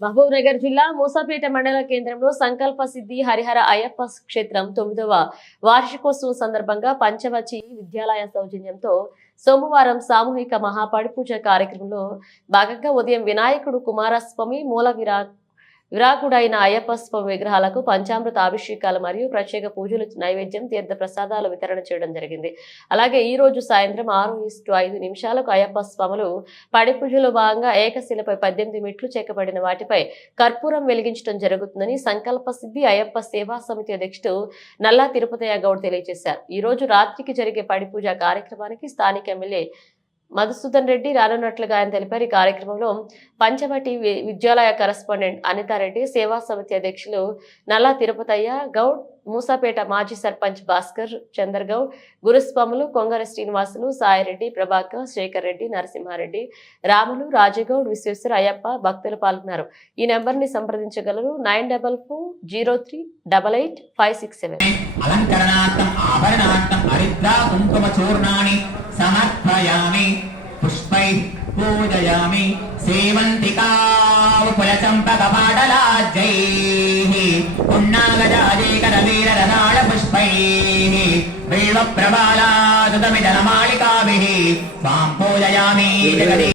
మహబూబ్నగర్ జిల్లా మూసాపేట మండల కేంద్రంలో సంకల్ప సిద్ధి హరిహర అయ్యప్ప క్షేత్రం తొమ్మిదవ వార్షికోత్సవం సందర్భంగా పంచవచి విద్యాలయ సౌజన్యంతో సోమవారం సామూహిక మహాపడి పూజ కార్యక్రమంలో భాగంగా ఉదయం వినాయకుడు కుమారస్వామి మూల విరాట్ విరాకుడైన అయ్యప్ప స్వామి విగ్రహాలకు పంచామృత అభిషేకాలు మరియు ప్రత్యేక పూజలు నైవేద్యం తీర్థ ప్రసాదాలు వితరణ చేయడం జరిగింది. అలాగే ఈ రోజు సాయంత్రం ఆరు ఇస్టు ఐదు నిమిషాలకు అయ్యప్ప స్వాములు పడి పూజలో భాగంగా ఏకశిలపై పద్దెనిమిది మెట్లు చెక్కబడిన వాటిపై కర్పూరం వెలిగించడం జరుగుతుందని సంకల్ప సిద్ధి అయ్యప్ప సేవా సమితి అధ్యక్షుడు నల్లా తిరుపతయ్య గౌడ్ తెలియజేశారు. ఈ రోజు రాత్రికి జరిగే పడి పూజ కార్యక్రమానికి స్థానిక ఎమ్మెల్యే మధుసూదన్ రెడ్డి రానున్నట్లుగా ఆయన తెలిపారు. ఈ కార్యక్రమంలో పంచవటి వి- విద్యాలయ కరస్పాండెంట్ అనితారెడ్డి సేవా సమితి అధ్యక్షులు నల్లా తిరుపతయ్య గౌడ్ మూసాపేట మాజీ సర్పంచ్ భాస్కర్ చంద్రగౌడ్ గురుస్వాములు కొంగర శ్రీనివాసులు సాయిరెడ్డి ప్రభాకర్ శేఖర్ రెడ్డి నరసింహారెడ్డి రాములు రాజగౌడ్ విశ్వేశ్వర అయ్యప్ప భక్తులు పాల్గొన్నారు. ఈ నెంబర్ని సంప్రదించగలరు nine double four zero three double eight five six seven. అలంకరణార్థం కుంకుమ చూర్ణాన్ని సమర్పయామి పుష్పై పూజయామి సేవంతికాపులచంపకపాటలాజ్జై పున్నాగజాజేకరవీరరనాళ పుష్పై బిల్వప్రబాలాదుతమిదనమాళికాభిः స్వాం పూజయామి జగదే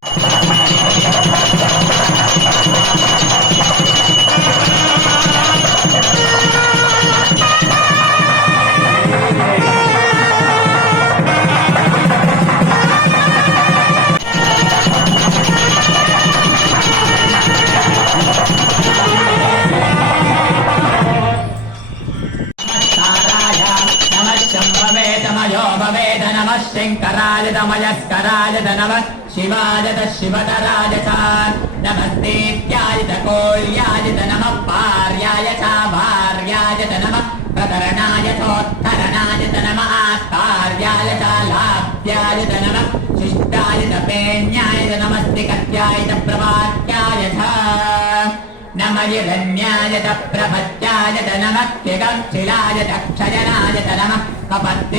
శంకరాయ తమయస్కరాయ నమః శివాయ త శివతరాయ చ నమస్తేత్యాయ త కోళ్యాయ త నమః పార్యాయ చ భార్యాయ త నమః ప్రకరణాయ చోత్తరణాయ త నమః ఆస్తార్యాయ చ లాభ్యాయ త నమః శిష్టాయ త పేణ్యాయ త నమస్తి కత్యాయ త ప్రవాక్యాయ చ నమ హిరణ్యాయ త ప్రభత్యాయ త నమః క్షిలాయ త క్షయనాయ Namaste.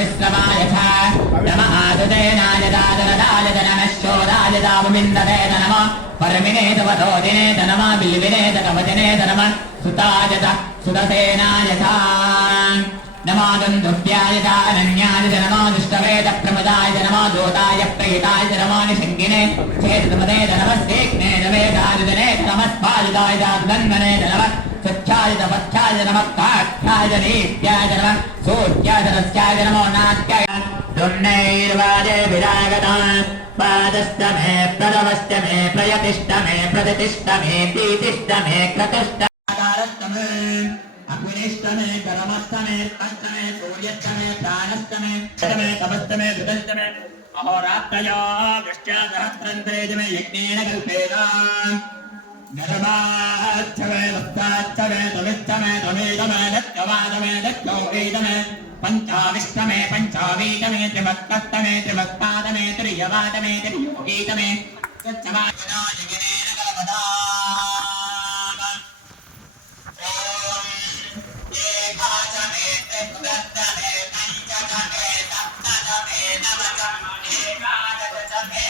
నమస్లవాయ ప్రతిశ్రవాయ చ నమ ఆదుదేనాయ దాదరదాయ నమ శోరాయ దావమిందరే నమ పరమినే తవతో దినే నమ బిల్వినే తవదినే నమ సుతాయ సుదసేనాయ చ నమాదం దుర్యాయ అనన్యాయ నమో దుష్టవేద ప్రమదాయ నమో దూతాయ ప్రేతాయ నమో నిశంగినే చేతమదే నమస్తేక్నే स्वच्छाय तपच्छाय नमः काक्षाय नीत्याय नमः सूर्यादरस्याय नमो नात्याय। दुर्णैर्वादेभिरागतः पादश्च मे प्रदमश्च मे प्रयतिष्ठ मे प्रतिष्ठ मे प्रीतिष्ठ मे क्रतुष्ठ। आकारस्तमे अग्निष्टमे गरमस्तमे अष्टमे सूर्यस्तमे प्राणस्तमे षटमे तपस्तमे धृतस्तमे अहोरात्रयो वृष्ट्या सहस्रन्त्रे जमे यज्ञेन कल्पेन। पंचाविष्टमे पंचावीतमे त्रिभक्तमे त्रिभक्तादमे त्रियवादमे त्रियोगीतमे Yeah.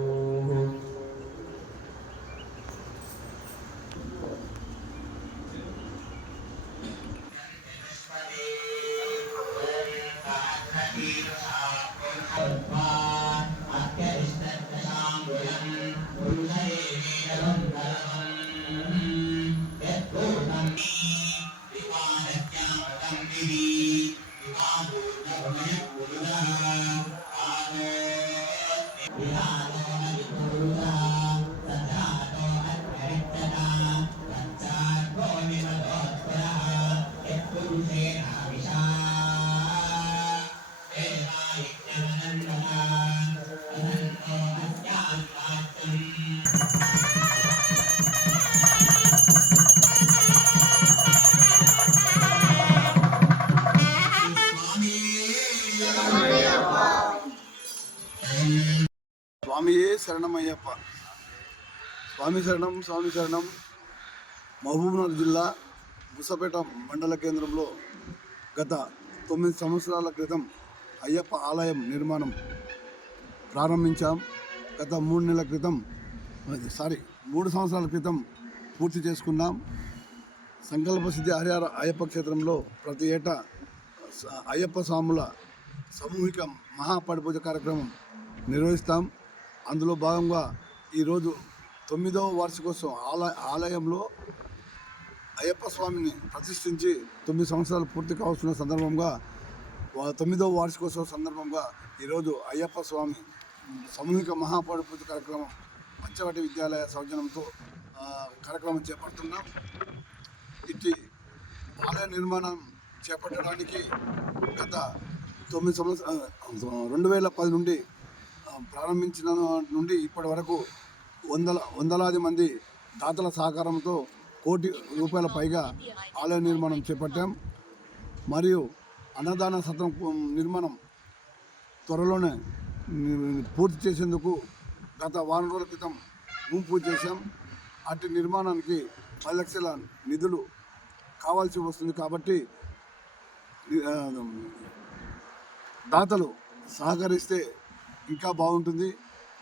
Yeah. అయ్యప్ప. స్వామి శరణం స్వామి శరణం. మహబూబ్నగర్ జిల్లా బుసపేట మండల కేంద్రంలో గత తొమ్మిది సంవత్సరాల క్రితం అయ్యప్ప ఆలయం నిర్మాణం ప్రారంభించాం. గత మూడు నెలల క్రితం సారీ మూడు సంవత్సరాల క్రితం పూర్తి చేసుకున్నాం. సంకల్ప సిద్ధి హరిహర అయ్యప్ప క్షేత్రంలో ప్రతి ఏటా అయ్యప్ప స్వాముల సామూహిక మహాపడిపూజ కార్యక్రమం నిర్వహిస్తాం. అందులో భాగంగా ఈరోజు తొమ్మిదవ వార్షికోత్సవం ఆలయ ఆలయంలో అయ్యప్ప స్వామిని ప్రతిష్ఠించి తొమ్మిది సంవత్సరాలు పూర్తి కావాల్సిన సందర్భంగా తొమ్మిదవ వార్షికోత్సవం సందర్భంగా ఈరోజు అయ్యప్ప స్వామి సామూహిక మహాపాడు కార్యక్రమం పంచవటి విద్యాలయ సౌజన్యంతో కార్యక్రమం చేపడుతున్నాం. ఇట్టి ఆలయ నిర్మాణం చేపట్టడానికి గత తొమ్మిది సంవత్సరం రెండు వేల పది నుండి ప్రారంభించిన నుండి ఇప్పటి వరకు వందల వందలాది మంది దాతల సహకారంతో కోటి రూపాయల పైగా ఆలయ నిర్మాణం చేపట్టాం. మరియు అన్నదాన సత్రం నిర్మాణం త్వరలోనే పూర్తి చేసేందుకు గత వారం రోజుల క్రితం భూమి పూజ చేశాం. అట్టి నిర్మాణానికి పది లక్షల నిధులు కావాల్సి వస్తుంది కాబట్టి దాతలు సహకరిస్తే ఇంకా బాగుంటుంది.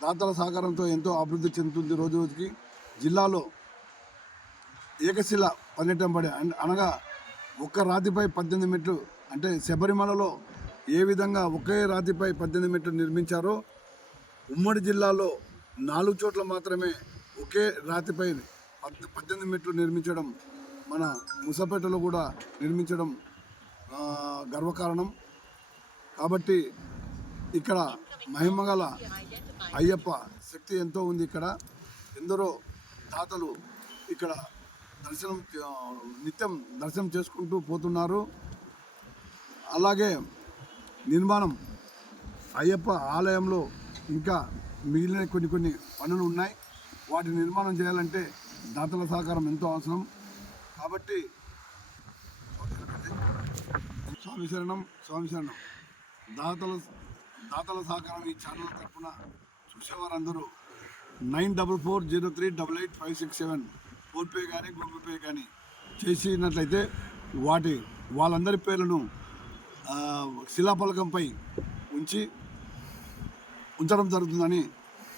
దాతల సహకారంతో ఎంతో అభివృద్ధి చెందుతుంది రోజు రోజుకి. జిల్లాలో ఏకశిల పన్నెట్టం పడే అనగా ఒక్క రాతిపై పద్దెనిమిది మెట్లు అంటే శబరిమలలో ఏ విధంగా ఒకే రాతిపై పద్దెనిమిది మెట్లు నిర్మించారో ఉమ్మడి జిల్లాలో నాలుగు చోట్ల మాత్రమే ఒకే రాతిపై పద్ పద్దెనిమిది మెట్లు నిర్మించడం మన ముసపేటలో కూడా నిర్మించడం గర్వకారణం. కాబట్టి ఇక్కడ మహిమగల అయ్యప్ప శక్తి ఎంతో ఉంది ఇక్కడ. ఎందరో దాతలు ఇక్కడ దర్శనం నిత్యం దర్శనం చేసుకుంటూ పోతున్నారు. అలాగే నిర్మాణం అయ్యప్ప ఆలయంలో ఇంకా మిగిలిన కొన్ని కొన్ని పనులు ఉన్నాయి. వాటి నిర్మాణం చేయాలంటే దాతల సహకారం ఎంతో అవసరం. కాబట్టి స్వామి శరణం స్వామి శరణం. దాతల దాతల సహకారం ఈ ఛానల్ తరఫున చూసేవారందరూ. Nine double four zero three double eight five six seven PhonePe కానీ గూగుల్ పే కానీ చేసినట్లయితే వాటి వాళ్ళందరి పేర్లను శిలాఫలకంపై ఉంచి ఉంచడం జరుగుతుందని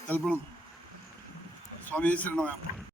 తెలపడం స్వామి శరణం